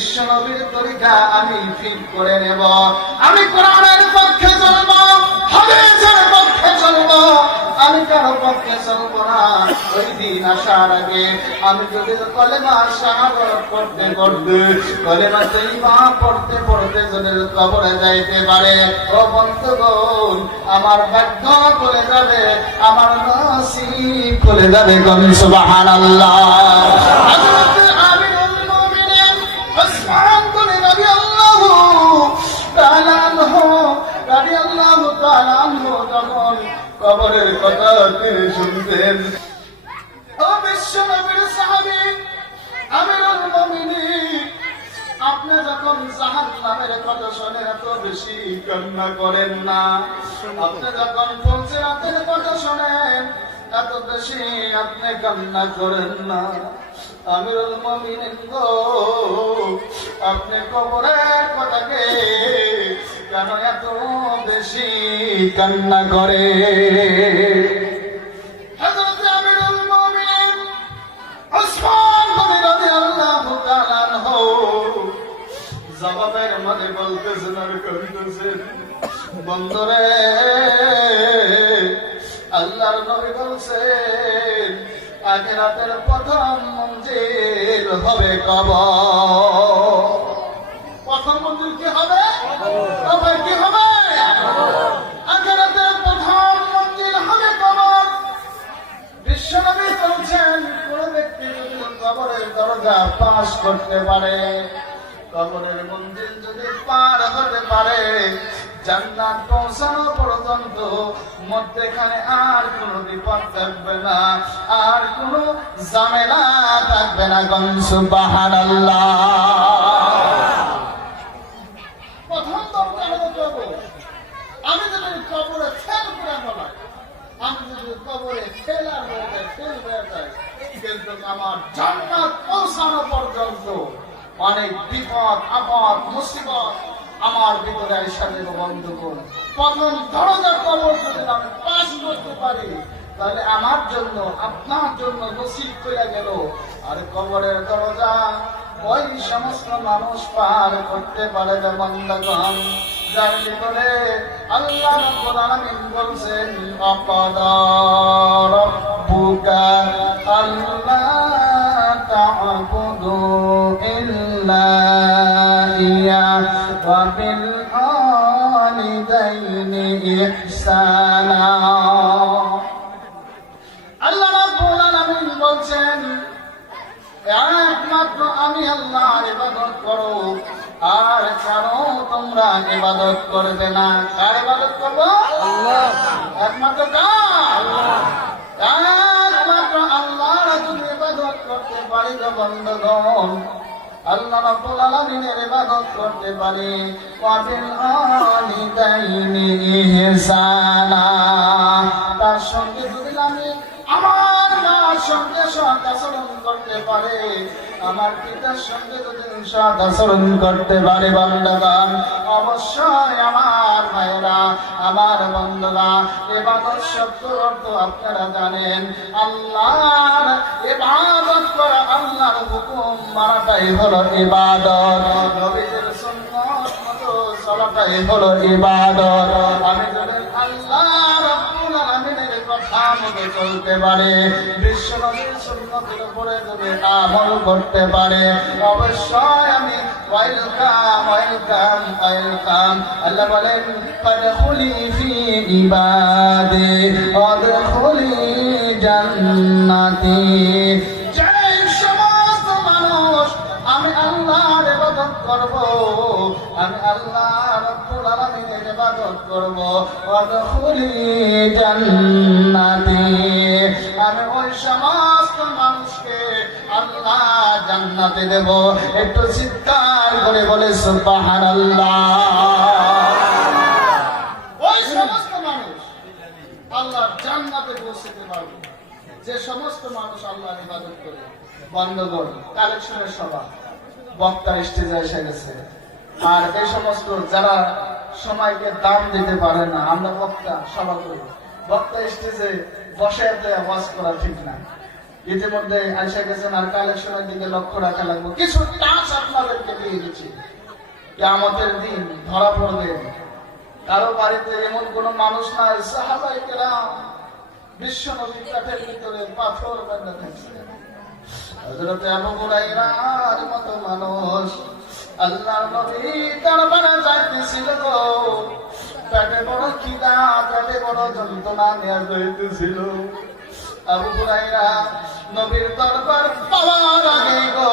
বিশ্ব নবীর তরিকা আমি ঠিক করে নেব, আমি কোরআনের পক্ষে চলব, হাদিসের পক্ষে চলব, আমি কারো পক্ষে চলব না। ওই দিন আসার আগে আমি যদি কলেমা শাহাদাত পড়তে পড়তে, কলেমা তৈবা পড়তে পড়তে যদি কবরে যাইতে পারে, ও বন্ধুগণ, আমার ভাগ্য খুলে যাবে, আমার নসিব খুলে যাবে। সুবহানাল্লাহ। হযরত আমিরুল মুমিনিন ওসমান গনি রাদিয়াল্লাহু তাআলা আনহু যখন কবরের কথা তিনি শুনতেন, ও বিশ্ব নবীর সাহাবী আমিরুল মুমিনিন, আপনি যখন জাহান্নামের কথা শুনে এত বেশি কান্না করেন না, আপনি যখন ফুলসিরাতের কথা শুনেন এত বেশি আপনি কান্না করেন না। আমিরুল মুমিনিন গো, আপনি কবরের কথাকে কেন এত বেশি কান্না করে? হযরত আমিরুল মুমিনিন ওসমান গনি রাদিয়াল্লাহু তাআলা আনহু জবাবের মধ্যে বলতেছেন আর কইতেছেন, বন্ধুরে, আল্লাহর নবী বলছেন আখিরাতের প্রথম মঞ্জিল হবে কবর। প্রথম মঞ্জিল কি হবে? কবর। কি হবে? আখিরাতের প্রথম মঞ্জিল হবে কবর। বিশ্বনবী বলছেন কোন ব্যক্তি যদি কবরের দরজা পাস করতে পারে, কবরের মঞ্জিল যদি পার হতে পারে, জান্নাত পৌঁছানো পর্যন্ত মধ্যখানে আর কোন বিপদ থাকবে না, আর কোন ঝামেলা থাকবে না। সুবহানাল্লাহ। প্রথম দরজা হলো কবর। আমি যদি কবরে ফেল করে বলাই, আমি যদি কবরে ফেলার মধ্যে ফেল হয়ে যায়, কিন্তু আমার জান্নাত পৌঁছানো পর্যন্ত অনেক বিপদ আপদ মুসিবত আমার ভিতরে এসে যাবে। বন্ধুগণ, প্রথম দরজা কবর যদি আমি পাস করতে পারি, তাহলে আমার জন্য আপনার জন্য নসিব করে গেল। আর কবরের দরজা ওই সমস্ত মানুষ পার করতে পারে যে বন্ধুগণ, যার ভিতরে আল্লাহ রাব্বুল আলামিন বলছেন আকাদা রাব্বুকা আল্লা তা'বুদু ইল্লা ইয়্যাহু ওয়া বিল ওয়ালিদাইনি ইহসানা। আল্লাহ রাব্বুল আলামিন বলছেন একমাত্র আমি আল্লাহর ইবাদত করো, আর কারো তোমরা ইবাদত করবে না। কার ইবাদত করবো? আল্লাহ। একমাত্র কার? একমাত্র আল্লাহর যদি ইবাদত করতে পারি তো বন্ধুগণ, আল্লাহ রাব্বুল আলামিনের ইবাদত করতে পারি। ওয়া বিল ওয়ালিদাইনি ইহসানা, তার সঙ্গে যদি আমি আমার মার সঙ্গে সৎ আচরণ করতে পারে, আমার পিতার সঙ্গে যদি সৎ আচরণ করতে পারে বান্দাগণ, অবশ্যই আমার ভাইরা, আমার বন্ধুরা, ইবাদত শব্দের অর্থ আপনারা জানেন। আল্লাহর ইবাদত করা, আল্লাহর হুকুম মানাটাই হলো ইবাদত, নবীদের সুন্নাত মতো চলাটাই হলো ইবাদত। আমি যদি আল্লাহ রাব্বুল আলামিনের কথা মতো চলতে পারে, বিশ্ব নবীর সুন্নতের উপরে যদি আমল করতে পারে, অবশ্যই আমি ওয়েলকাম ওয়েলকাম ওয়েলকাম। আল্লাহ বলেন ফাদখুলি ফি ইবাদি ওয়াদখুলি জান্নাতি। যে সমস্ত মানুষ আমি আল্লাহর ইবাদত করব, আমি আল্লাহ রাব্বুল আলামিনের ইবাদত করব, ওয়াদখুলি জান্নাতি, আমি ওই সমস্ত মানুষকে আল্লাহ জান্নাতে দেব। একটু চিৎকার করে বলে সুবহানাল্লাহ। ওই সমস্ত মানুষ আল্লাহ জান্নাতে পৌঁছতে পারবে যে সমস্ত মানুষ আল্লাহর ইবাদত করে। বন্ধুগণ, কালেকশনের সভা, বক্তা স্টেজে এসে গেছে। আর এই সমস্ত যারা সময়কে দাম দিতে পারে না, আমরা বক্তা সভা করি, বক্তা স্টেজে বসে ওয়াজ করা ঠিক না। ইতিমধ্যে আয়সা গেছেন, আর কালেকশনের দিকে লক্ষ্য রাখা লাগবে। কিছু টাচ আপনাদেরকে দিয়ে দিচ্ছি, কিয়ামতের দিন ধরা পড়বে কারো বাড়িতে এমন কোন মানুষ নাই সাহাবায়ে কেরাম বিশ্ব নবীর কাঠের ভিতরে পাথর বাঁধা থাকছে। হযরত আবু হুরায়রার মতো মানুষ আল্লাহর নবী দরবারে যাইতেছিল গো, পেটে বড় খিদা, পেটে বড় যন্ত্রণা নিয়ে যাইতেছিল। আবু হুরায়রা নবীর দরবার পাওয়ার আগে গো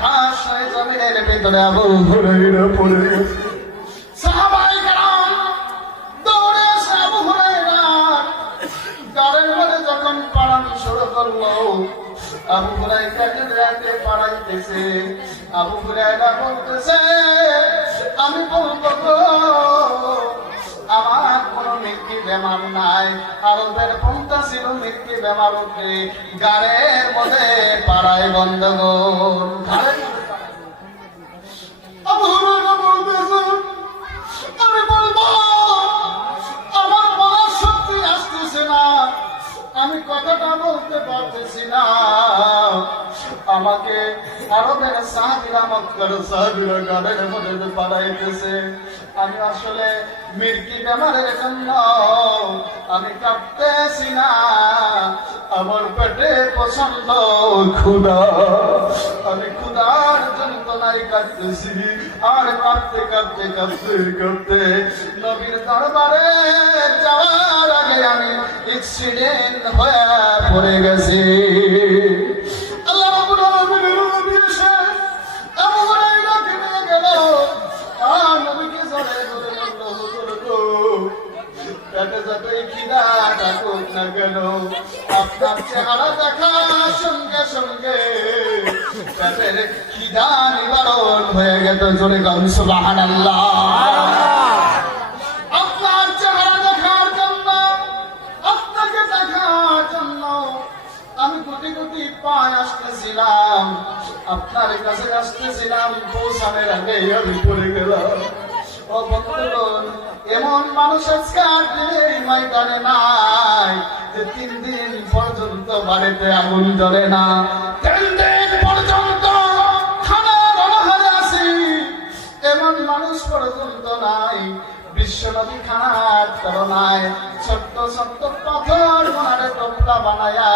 ঘাস হয়ে জমিনের ভিতরে আবু হুরায়রা পড়ে গেছে। সাহাবায়ে কেরাম দৌড়ে এসে আবু হুরায়রা গাড়ির মধ্যে যখন পাড়ানো শুরু করলো, আবু হুরায়রাকে রাতে পাড়াইতেছে। আবু হুরায়রা বলতেছে, আমি বলবো গো আমার কোন মৃত্যু বেমার নাই। আরবের পন্থা ছিল মৃত্যু বেমার উঠে গাড়ির মধ্যে পাড়ায় বন্ধগণ। আবু হুরায়রা বলতেছে, আমি বলবো আমার বলার শক্তি আসতেছে না, আমি কথাটা বলতে পারতেছি না। আমাকে আরবের সাহাবীরা মক্কার সাহাবীরা গাড়ির মধ্যে পাঠাইতেছে। আমি আসলে মৃত্যু বেমারের জন্য আমি কাঁপতেছি না, আমার পেটে প্রচন্ড ক্ষুধা, আমি ক্ষুধার যন্ত্রণায় কাঁদতেছি। আর কাঁদতে কাঁদতে কাঁদতে কাঁদতে নবীর দরবারে যাওয়ার আগে আমি অ্যাক্সিডেন্ট হয়ে পড়ে গেছি। আল্লাহ রাব্বুল আলামিনের নবী এসে আবু হুরায়রাকে নিয়ে গেল, আর নবীকে জড়িয়ে ধরে বলল, হুজুর গো পেটে যতই খিদা থাকুক না কেন, আপনার চেহারা দেখার সঙ্গে সঙ্গে পেটের খিদা নিবারণ হয়ে গেল। জোরে গান সুবহানাল্লাহ। আপনার চেহারা দেখার জন্য, আপনাকে দেখার জন্য আমি কোটি কোটি পায়ে আসতেছিলাম, আপনার কাছে আসতেছিলাম, পৌঁছানোর আগে আমি পড়ে গেলাম। ও বন্ধুগণ, এমন মানুষ আজকাল এই ময়দানে নাই যে 3 দিন পর্যন্ত বাড়িতে আগুন জ্বলে না, 3 দিন পর্যন্ত খানার অনাহারে আছি, এমন মানুষ পর্যন্ত নাই। বিশ্বনবী খানার তুলনায় ছোট্ট ছোট্ট পাথর মনারে টোপলা বানায়া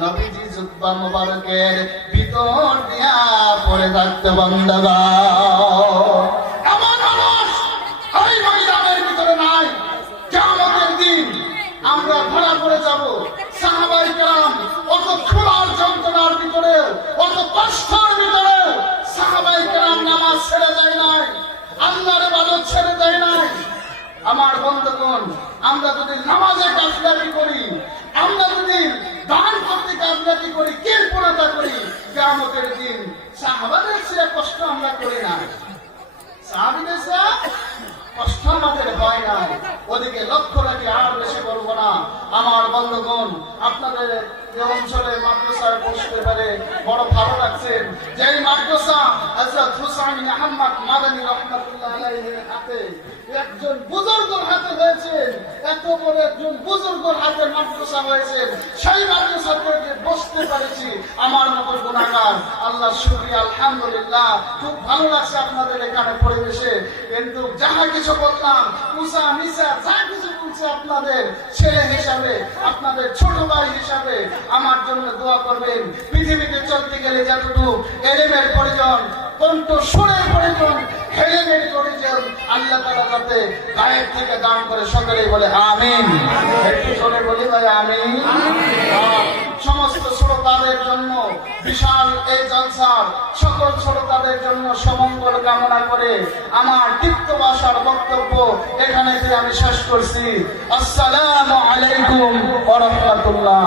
নবীজি জুব্বা মুবারকের ভিতর দিয়া পড়ে থাকতে বন্ধগণ। এমন মানুষ এই ময়দানের ভিতরে নাই। কিয়ামতের দিন আমরা ধরা পড়ে যাব। সাহাবায়ে কেরাম অত ক্ষুধার যন্ত্রণার ভিতরে, অত কষ্টের ভিতরে সাহাবায়ে কেরাম নামাজ ছেড়ে দেয় নাই, আল্লাহর ইবাদত ছেড়ে দেয় নাই। আমার বন্ধুগণ, আমরা যদি নামাজে গাফলাতি করি, আমরা যদি দান করতে গাফলাতি করি, কৃপণতা করি, কিয়ামতের দিন সাহাবাদের চেয়ে কষ্ট আমরা করি না, সাহাবীদের চেয়ে কষ্ট আমাদের হয় না। ওদিকে লক্ষ্য রাখি, আর বেশি বলবো না। আমার বন্ধুগণ, আপনাদের যে অঞ্চলে মাদ্রাসায় পৌঁছতে পারে বড় ভালো লাগছে। যে মাদ্রাসা হযরত হুসাইন আহমদ মাদানী রাহমাতুল্লাহ আলাইহির হাতে, একজন বুজুর্গের হাতে হয়েছে, এত বড় একজন বুজুর্গের হাতে মাদ্রাসা হয়েছে, সেই মাদ্রাসাতে বসতে পেরেছি আমার মতো গুনাহগার। আল্লাহ শুকরিয়া, আলহামদুলিল্লাহ। খুব ভালো লাগছে আপনাদের এখানে পরিবেশে। কিন্তু যাহা কিছু বললাম, উসা নিসা যা কিছু বলছে, আপনাদের ছেলে হিসাবে, আপনাদের ছোট ভাই হিসাবে আমার জন্য দোয়া করবেন। পৃথিবীতে চলতে গেলে যতটুকু এলেমের প্রয়োজন, কণ্ঠ সুরের প্রয়োজন, হেলেমের প্রয়োজন, আল্লাহ তাআলা যাতে গায়ের থেকে দান করে সকলেই বলে আমিন। একটু জোরে বলি ভাই আমিন। সমস্ত শ্রোতাদের জন্য বিশাল এই জলসার সকল শ্রোতাদের জন্য সমঙ্গল কামনা করে আমার তিক্ত ভাষার বক্তব্য এখানে আমি শেষ করছি। আসসালামু আলাইকুম ওয়া রাহমাতুল্লাহ।